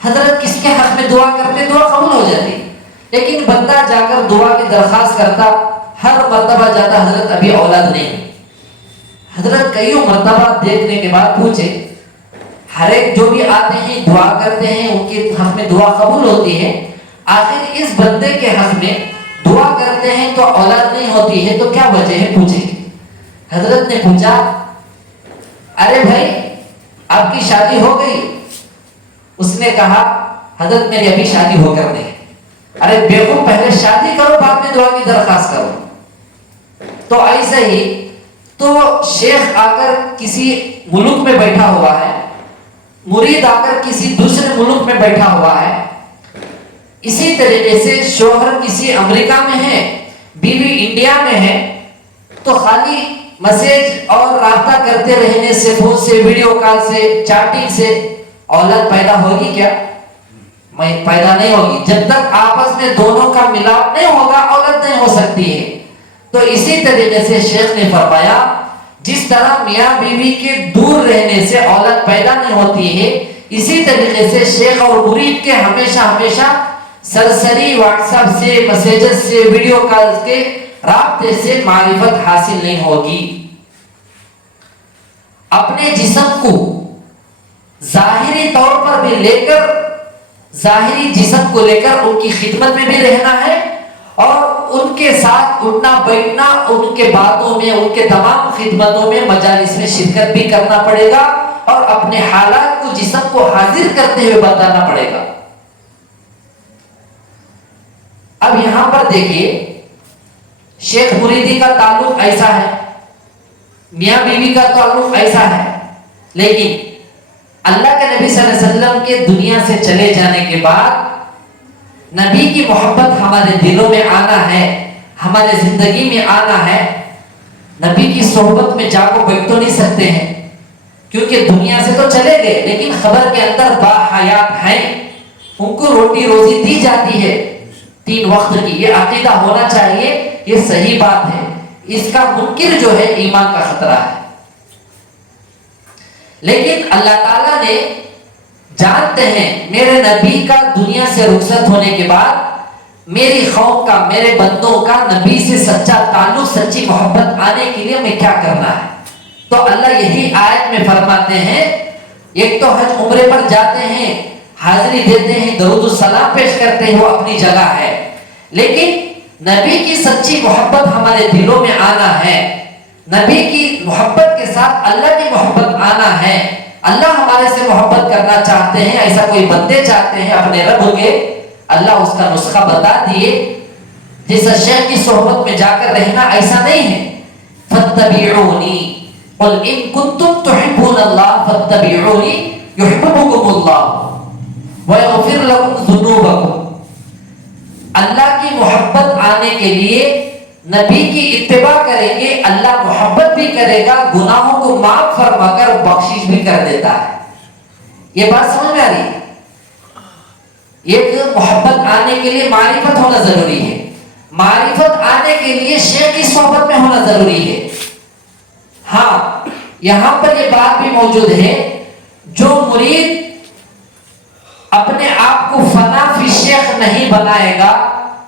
حضرت کس کے حق میں دعا کرتے، دعا قبول ہو جاتی، لیکن بندہ جا کر دعا کی درخواست کرتا، ہر مرتبہ جاتا حضرت ابھی اولاد نہیں. حضرت کئی مرتبہ دیکھنے کے بعد پوچھے، ہر ایک جو بھی آتے ہیں دعا کرتے ہیں، ان کے حق میں دعا قبول ہوتی ہے، آخر اس بندے کے حق میں دعا کرتے ہیں تو اولاد نہیں ہوتی ہے، تو کیا وجہ ہے؟ پوچھیں. حضرت نے پوچھا، ارے بھائی آپ کی شادی ہو گئی؟ اس نے کہا، حضرت میری ابھی شادی ہو کر نہیں. ارے بیوقوف، پہلے شادی کرو بعد میں دعا کی درخواست کرو. تو ایسے ہی تو شیخ آ کر کسی ملک میں بیٹھا ہوا ہے، مرید آ کر کسی دوسرے ملک میں بیٹھا ہوا ہے، اسی طریقے سے شوہر کسی امریکہ میں ہے، بیوی انڈیا میں ہے، تو خالی میسج اور رابطہ کرتے رہنے سے، فون سے، ویڈیو کال سے، چیٹنگ سے اولاد پیدا ہوگی کیا؟ پیدا نہیں ہوگی. جب تک آپس میں دونوں کا ملاپ نہیں ہوگا اولاد نہیں ہو سکتی ہے. تو اسی طریقے سے شیخ نے فرمایا، جس طرح میاں بیوی کے دور رہنے سے اولاد پیدا نہیں ہوتی ہے، اسی طریقے سے شیخ اور مرید کے ہمیشہ سرسری واٹس ایپ سے، میسیجز سے، ویڈیو کال کے رابطے سے معرفت حاصل نہیں ہوگی. اپنے جسم کو ظاہری طور پر بھی لے کر، ظاہری جسم کو لے کر ان کی خدمت میں بھی رہنا ہے، اور ان کے ساتھ اٹھنا بیٹھنا، ان کے باتوں میں، ان کے تمام خدمتوں میں، مجالس میں شرکت بھی کرنا پڑے گا، اور اپنے حالات کو، جسم کو حاضر کرتے ہوئے بتانا پڑے گا. اب یہاں پر دیکھیے، شیخ مریدی کا تعلق ایسا ہے، میاں بیوی کا تعلق ایسا ہے، لیکن اللہ کے نبی صلی اللہ علیہ وسلم کے دنیا سے چلے جانے کے بعد نبی کی محبت ہمارے دلوں میں آنا ہے، ہمارے زندگی میں آنا ہے. نبی کی صحبت میں جا کو بیٹھ تو نہیں سکتے ہیں، کیونکہ دنیا سے تو چلے گئے، لیکن خبر کے اندر با حیات ہیں، ان کو روٹی روزی دی جاتی ہے 3 وقت کی. یہ عقیدہ ہونا چاہیے، یہ صحیح بات ہے. اس کا منکر جو ہے ایمان کا خطرہ ہے. لیکن اللہ تعالیٰ نے جانتے ہیں میرے نبی کا دنیا سے رخصت ہونے کے بعد میری قوم کا، میرے بندوں کا نبی سے سچا تعلق، سچی محبت آنے کے لیے میں کیا کرنا ہے. تو اللہ یہی آیت میں فرماتے ہیں، ایک تو حج عمرے پر جاتے ہیں، حاضری دیتے ہیں، درود السلام پیش کرتے ہیں، وہ اپنی جگہ ہے، لیکن نبی کی سچی محبت ہمارے دلوں میں آنا ہے، نبی کی محبت کے ساتھ اللہ کی محبت آنا ہے. اللہ ہمارے سے محبت کرنا چاہتے ہیں، ایسا کوئی بندے چاہتے ہیں اپنے رب کے، اللہ اس کا نسخہ بتا دیے. جیسا شیخ کی صحبت میں جا کر رہنا ایسا نہیں ہے. فاتبعونی قل ان کنتم تحبون اللہ فاتبعونی یحببکم اللہ ویغفر لکم ذنوبکم. اللہ کی محبت آنے کے لیے نبی کی اتباع کریں گے، اللہ محبت بھی کرے گا، گناہوں کو معاف فرما کر بخشش بھی کر دیتا ہے. یہ بات سمجھ میں آ رہی ہے؟ ایک محبت آنے کے لیے معرفت ہونا ضروری ہے، معرفت آنے کے لیے شیخ کی صحبت میں ہونا ضروری ہے. ہاں، یہاں پر یہ بات بھی موجود ہے، جو مرید اپنے آپ کو فنا فی شیخ نہیں بنائے گا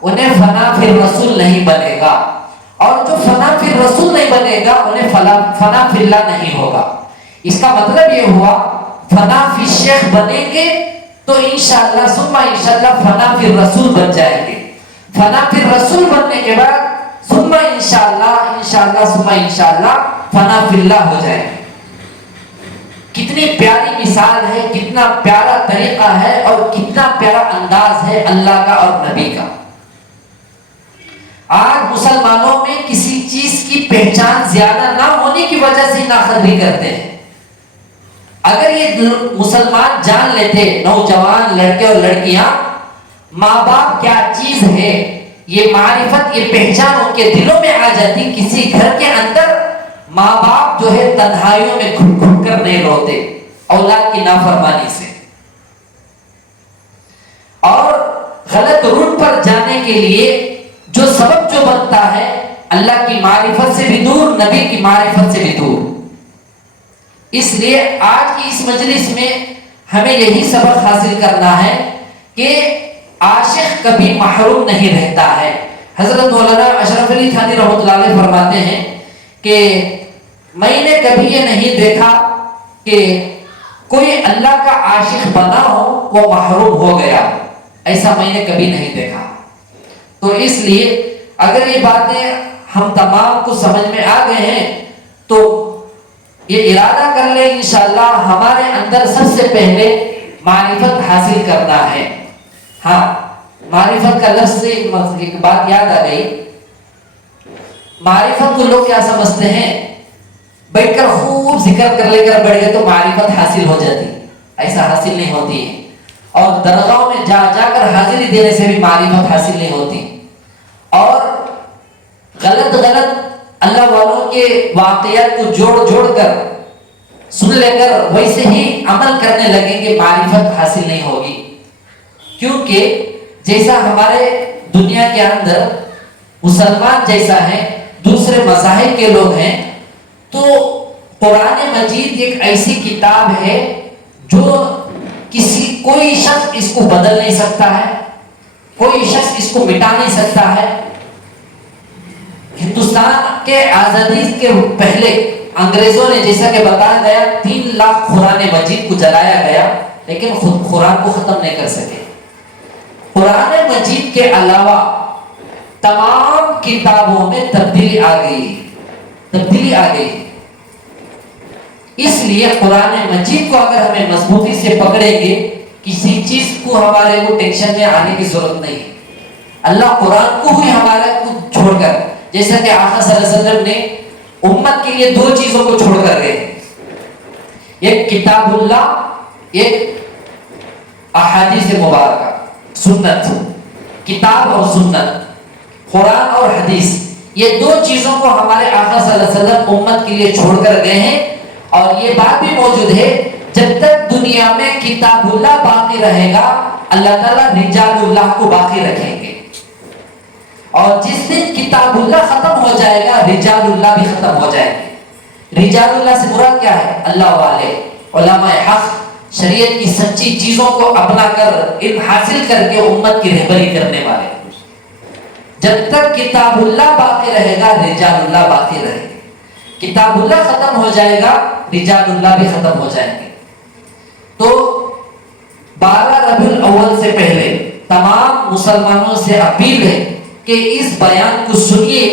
انہیں فنا فی رسول نہیں بنے گا، اور جو فنا فی رسول نہیں بنے گا انہیں فنا فی اللہ نہیں ہوگا. اس کا مطلب یہ ہوا، فنا فی شیخ بنیں گے تو انشاءاللہ ثم انشاءاللہ فنا فی رسول بن جائیں گے. فنا فی رسول بننے کے بعد ثم انشاءاللہ ثم انشاءاللہ فنا فی اللہ ہو جائیں گے. کتنی پیاری مثال ہے، کتنا پیارا طریقہ ہے، اور کتنا پیارا انداز ہے اللہ کا اور نبی کا. آج مسلمانوں میں کسی چیز کی پہچان زیادہ نہ ہونے کی وجہ سے ناقدری کرتے ہیں. اگر یہ مسلمان جان لیتے، نوجوان لڑکے اور لڑکیاں، ماں باپ کیا چیز ہے، یہ معرفت، یہ پہچان ان کے دلوں میں آ جاتی، کسی گھر کے اندر ماں باپ جو ہے تنہائیوں میں گھٹ گھٹ کر نہیں روتے اولاد کی نافرمانی سے. اور غلط روٹ پر جانے کے لیے جو سبب جو بنتا ہے، اللہ کی معرفت سے بھی دور، نبی کی معرفت سے بھی دور. اس لیے آج کی اس مجلس میں ہمیں یہی سبق حاصل کرنا ہے کہ عاشق کبھی محروم نہیں رہتا ہے. حضرت مولانا اشرف علی تھانوی رحمۃ اللہ علیہ فرماتے ہیں کہ میں نے کبھی یہ نہیں دیکھا کہ کوئی اللہ کا عاشق بنا ہو وہ محروم ہو گیا، ایسا میں نے کبھی نہیں دیکھا. تو اس لیے اگر یہ باتیں ہم تمام کو سمجھ میں آ گئے ہیں تو یہ ارادہ کر لیں انشاءاللہ ہمارے اندر سب سے پہلے معرفت حاصل کرنا ہے. ہاں، معرفت کا لفظ سے ایک بات یاد آ گئی. معرفت کو لوگ کیا سمجھتے ہیں، بیٹھ کر خوب ذکر کر لے کر بیٹھ گئے تو معرفت حاصل ہو جاتی. ایسا حاصل نہیں ہوتی ہے. اور درگاہوں میں جا جا کر حاضری دینے سے بھی معرفت حاصل نہیں ہوتی. اور غلط اللہ والوں کے واقعات کو جوڑ جوڑ کر سن لے کر ویسے ہی عمل کرنے لگیں گے، معرفت حاصل نہیں ہوگی. کیونکہ جیسا ہمارے دنیا کے اندر مسلمان جیسا ہے، دوسرے مذاہب کے لوگ ہیں، تو قرآن مجید ایک ایسی کتاب ہے جو کوئی شخص اس کو بدل نہیں سکتا ہے، کوئی شخص اس کو مٹا نہیں سکتا ہے. ہندوستان کے آزادی کے پہلے انگریزوں نے، جیسا کہ بتایا گیا، 3 لاکھ قرآن مجید کو جلایا گیا، لیکن خود قرآن کو ختم نہیں کر سکے. قرآن مجید کے علاوہ تمام کتابوں میں تبدیلی آ گئی. اس لیے قرآن مجید کو اگر ہمیں مضبوطی سے پکڑیں گے، کسی چیز کو ہمارے کو ٹینشن میں آنے کی ضرورت نہیں. اللہ قرآن کو ہی ہمارا کو چھوڑ کر، جیسا کہ آقا صلی اللہ علیہ وسلم نے امت کے لیے 2 چیزوں کو چھوڑ کر گئے، ایک کتاب اللہ، ایک احادیث مبارکہ، سنت. کتاب اور سنت، قرآن اور حدیث، یہ 2 چیزوں کو ہمارے آقا صلی اللہ علیہ وسلم امت کے لیے چھوڑ کر گئے ہیں. اور یہ بات بھی موجود ہے، جب تک دنیا میں کتاب اللہ باقی رہے گا، اللہ تعالیٰ رجال اللہ کو باقی رکھیں گے. اور جس دن کتاب اللہ ختم ہو جائے گا، رجال اللہ بھی ختم ہو جائیں گے. رجال اللہ سے مراد کیا ہے؟ اللہ والے، علماء حق، شریعت کی سچی چیزوں کو اپنا کر علم حاصل کر کے امت کی رہبری کرنے والے. جب تک کتاب اللہ باقی رہے گا، رجال اللہ باقی رہے گا. کتاب اللہ ختم ہو جائے گا، رجال اللہ بھی ختم ہو جائیں گے. تو 12 ربیع الاول سے پہلے تمام مسلمانوں سے اپیل ہے کہ اس بیان کو سنیے،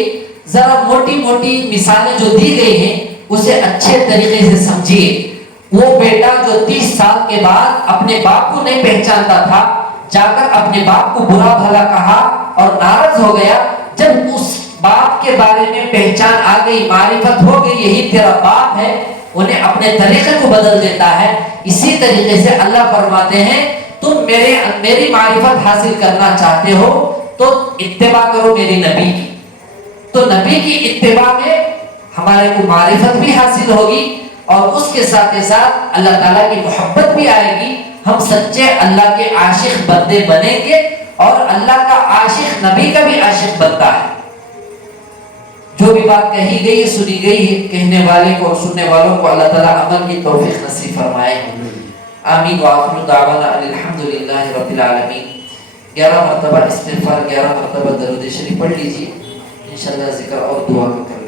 ذرا موٹی موٹی مثالیں جو دی گئی ہیں اسے اچھے طریقے سے سمجھیے. وہ بیٹا جو 30 سال کے بعد اپنے باپ کو نہیں پہچانتا تھا، جا کر اپنے باپ کو برا بھلا کہا اور ناراض ہو گیا. جب اس باپ کے بارے میں پہچان آ گئی، معرفت ہو گئی، یہی تیرا باپ ہے، انہیں اپنے طریقے کو بدل دیتا ہے. اسی طریقے سے اللہ فرماتے ہیں تم میری معرفت حاصل کرنا چاہتے ہو تو اتباع کرو میری نبی کی. تو نبی کی اتباع میں ہمارے کو معرفت بھی حاصل ہوگی اور اس کے ساتھ ساتھ اللہ تعالیٰ کی محبت بھی آئے گی. ہم سچے اللہ کے عاشق بندے بنیں گے اور اللہ کا عاشق نبی کا بھی عاشق بنتا ہے. جو بھی بات کہی گئی سنی گئی ہے، کہنے والے کو اور سننے والوں کو اللہ تعالیٰ عمل کی توفیق نصیب فرمائے. آمین. وآخر دعوانا الحمدللہ رب العالمین. 11 مرتبہ استغفار، 11 مرتبہ درود شریف پڑھ لیجیے، انشاءاللہ ذکر اور دعا کو کر لیں گے.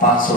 500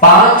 5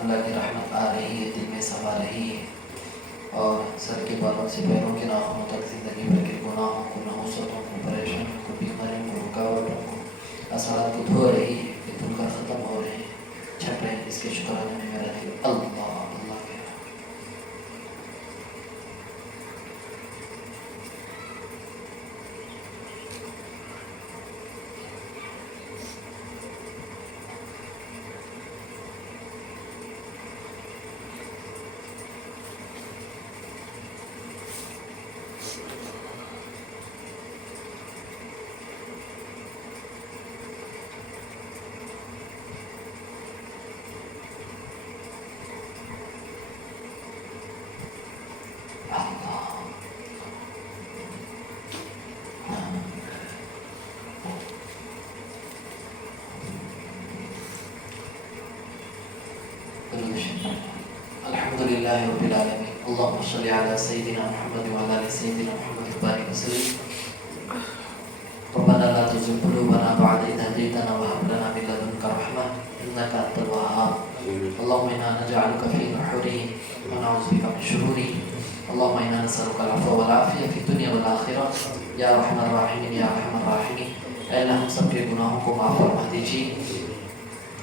اللہ کی رحمت آ رہی ہے، دل میں سما رہی ہے، اور سر کے بالوں سے پیروں کے ناخنوں تک زندگی بھر کے گناہوں کو، نحوستوں کو، پریشانیوں کو، بیماریوں کو، رکاوٹوں کو، اثرات کو دھو رہی ہے، کہ دھل کر ختم ہو رہے ہیں، چھٹ رہے ہیں۔ اس کے شکرانے میں میرا دل اللہ اللہ کہہ رہا ہے۔ الحمد للہ رب العالمین، اللہم صلی علی سیدنا محمد وعلی آل سیدنا محمد وبارک وسلم۔ ربنا لا تزغ قلوبنا بعد إذ هديتنا وهب لنا من لدنك رحمة إنك أنت الوهاب۔ اللهم إنا نجعلك في نحورهم ونعوذ بك من شرورهم، اللهم إنا نسألك العفو والعافية في الدنيا والآخرة یا رحمن الرحیمین یا ارحم الراحمین۔ اے اللہ ہم سب کے گناہوں کو معاف فرما دیجیے،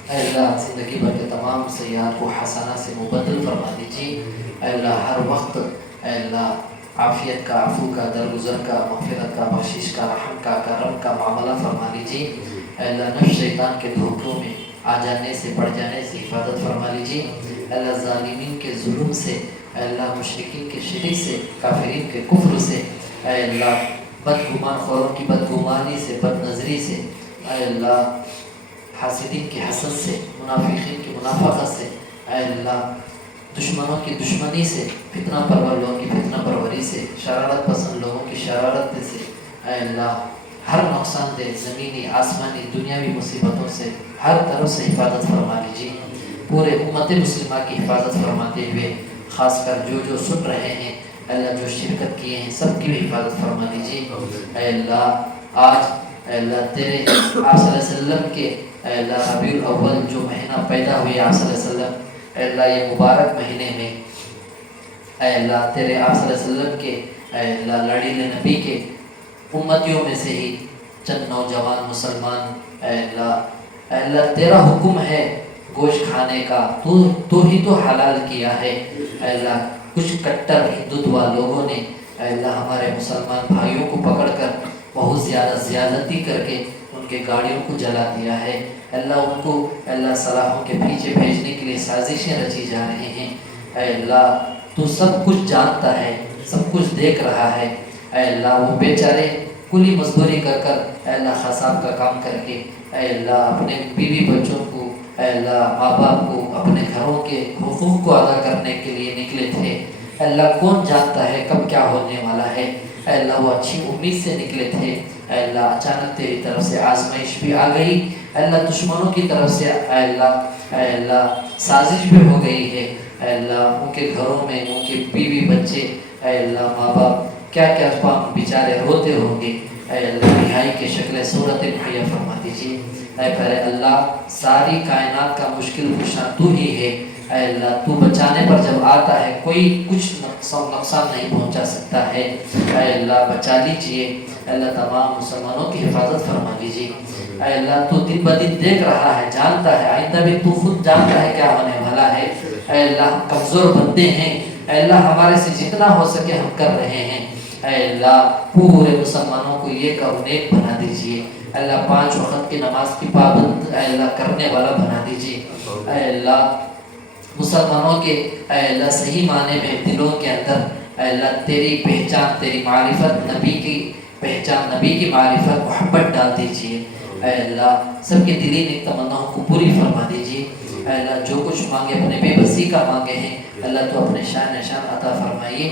اے اللہ زندگی بھر کے تمام سیئات کو حسنات سے مبدل فرما دیجیے، اے اللہ ہر وقت اے اللہ عافیت کا، عفو کا، درگزر کا، مغفرت کا، بخشش کا، رحم کا، کرم کا معاملہ فرما دیجیے، اے اللہ نفس شیطان کے دھوکوں میں آ جانے سے، پڑ جانے سے حفاظت فرما لیجیے، اے اللہ ظالمین کے ظلم سے، اے اللہ مشرکین کے شرک سے، کافرین کے کفر سے، اے اللہ بدگمان خوروں کی بدگمانی سے، بد نظری سے، اے اللہ حاسدین کی حسد سے، منافقین کی منافقت سے، اے اللہ دشمنوں کی دشمنی سے، فتنہ پرور لوگوں کی فتنہ پروری سے، شرارت پسند لوگوں کی شرارت سے، اے اللہ ہر نقصان دہ زمینی آسمانی دنیاوی مصیبتوں سے ہر طرف سے حفاظت فرما لیجیے، پورے امت مسلمہ کی حفاظت فرماتے ہوئے خاص کر جو سن رہے ہیں، اے اللہ جو شرکت کیے ہیں سب کی بھی حفاظت فرما لیجیے، اے اللہ آج اے اللہ تیرے آپ صلی اللہ علیہ وسلم کے اے اللہ ربیع الاول جو مہینہ پیدا ہوئے آپ صلی اللہ علیہ وسلم، اے اللہ یہ مبارک مہینے میں اے اللہ تیرے آپ صلی اللہ علیہ وسلم کے اے اللہ لڑیل نبی کے امتیوں میں سے ہی چند نوجوان مسلمان اے اللہ تیرا حکم ہے گوشت کھانے کا، تو ہی تو حلال کیا ہے، اے اللہ کچھ کٹر ہندوتوا لوگوں نے اے اللہ ہمارے مسلمان بھائیوں کو پکڑ کر بہت زیادہ زیادتی کر کے ان کے گاڑیوں کو جلا دیا ہے، اللہ ان کو اللہ صلاحوں کے پیچھے بھیجنے کے لیے سازشیں رچی جا رہی ہیں، اے اللہ تو سب کچھ جانتا ہے، سب کچھ دیکھ رہا ہے، اے اللہ وہ بیچارے کلی مزدوری کر کر اے اللہ خصاب کا کام کر کے اے اللہ اپنے بیوی بچوں کو اے اللہ ماں باپ کو اپنے گھروں کے حقوق کو ادا کرنے کے لیے نکلے تھے، اے اللہ کون جانتا ہے کب کیا ہونے والا ہے، اے اللہ وہ اچھی امید سے نکلے تھے، اے اللہ اچانک تیری طرف سے آزمائش بھی آ گئی، اے اللہ دشمنوں کی طرف سے اے اللہ سازش بھی ہو گئی ہے، اے اللہ ان کے گھروں میں ان کے بیوی بچے اے اللہ ماں باپ کیا کیا بیچارے روتے ہوں گے، اے اللہ رہائی کے شکل صورت مہیا فرما دیجیے، اے پیارے اللہ ساری کائنات کا مشکل کشا تو ہی ہے، اے اللہ تو بچانے پر جب آتا ہے کوئی کچھ نقصان نہیں پہنچا سکتا ہے، اے اللہ بچا لیجئے، اے اللہ تمام مسلمانوں کی حفاظت فرما لیجئے، اے اللہ تو دن بدن دیکھ رہا ہے، جانتا ہے، آئندہ بھی تو خود جانتا ہے کیا ہونے والا ہے، اے اللہ ہم کمزور بندے ہیں، اے اللہ ہمارے سے جتنا ہو سکے ہم کر رہے ہیں، اے اللہ پورے مسلمانوں کو یہ کہ نیک بنا دیجئے، اے اللہ 5 وقت کی نماز کی پابند اے اللہ کرنے والا بنا دیجئے، اے اللہ مسلمانوں کے اے اللہ صحیح معنی میں دلوں کے اندر اے اللہ تیری پہچان، تیری معرفت، نبی کی پہچان، نبی کی معرفت، محبت ڈال دیجئے، اے اللہ سب کے دلی نیک تمناؤں کو پوری فرما دیجئے، اے اللہ جو کچھ مانگے اپنے بے بسی کا مانگے ہیں اللہ تو اپنے شان نشان عطا فرمائیے،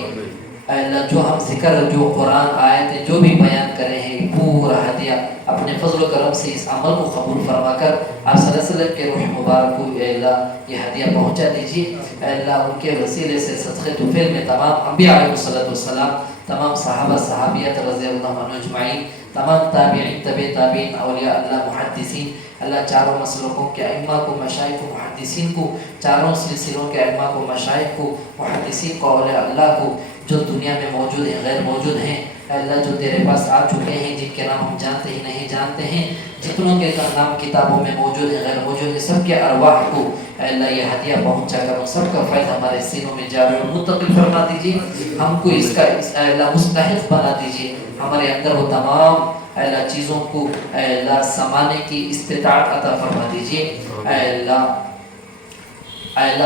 اے اللہ جو ہم ذکر جو قرآن آیتیں جو بھی بیان کرے ہیں پورا ہدیہ اپنے فضل و کرم سے اس عمل کو قبول فرما کر آپ صلی اللہ علیہ وسلم کے روح مبارک کو اے اللہ یہ ہدیہ پہنچا دیجیے، اے اللہ ان کے وسیلے سے صدقے طفیل میں تمام انبیاء علیہ السلام، تمام صحابہ صحابیات رضی اللہ عنہ اجمعین، تمام تابعین طبع تابعین اولیاء اللہ محدثین اللہ چاروں مسلکوں کے ائمہ کو مشائخ کو محدثین کو چاروں سلسلوں کے ائمہ کو مشائخ کو محدثین کو اولیاء اللہ کو جو دنیا میں موجود ہیں غیر موجود ہیں اے اللہ جو تیرے پاس آ چکے ہیں جن کے نام ہم جانتے ہی نہیں جانتے ہیں جتنوں کے نام کتابوں میں موجود ہیں غیر موجود ہیں سب کے ارواح کو اے اللہ یہ ہدیہ پہنچا کر ان سب کا فیض ہمارے سینوں میں جاری اور منتقل فرما دیجیے ہم کو اس کا اے اللہ مستحق بنا دیجیے ہمارے اندر وہ تمام اے اللہ چیزوں کو اے اللہ سمانے کی استطاعت عطا فرما دیجیے اے اللہ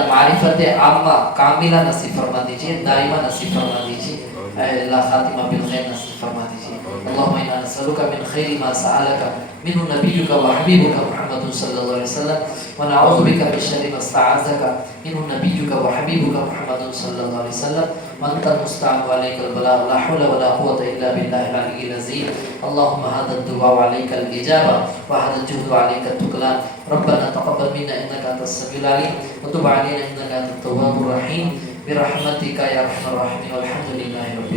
معرفت عامہ کاملہ نصیب فرما دیجیے دائمہ نصیب فرما دیجیے اے اللہ خاتمہ بالخیر نصیب فرما دیجیے اللہم انا نسألک من خیر ما سألک منہ نبیک و حبیبک محمد صلی اللہ علیہ وسلم ونعوذ بک من شر ما استعاذک منہ نبیک و حبیبک محمد صلی اللہ علیہ وسلم وانت المستعان وعليك البلاغ لا حول ولا قوة إلا بالله العلي العظيم اللهم هذا الدعاء وعليك الإجابة وهذا الجهد وعليك التكلان ربنا تقبل منا إنك أنت السميع العليم وتب علينا إنك أنت التواب الرحيم برحمتك يا أرحم الراحمين والحمد لله رب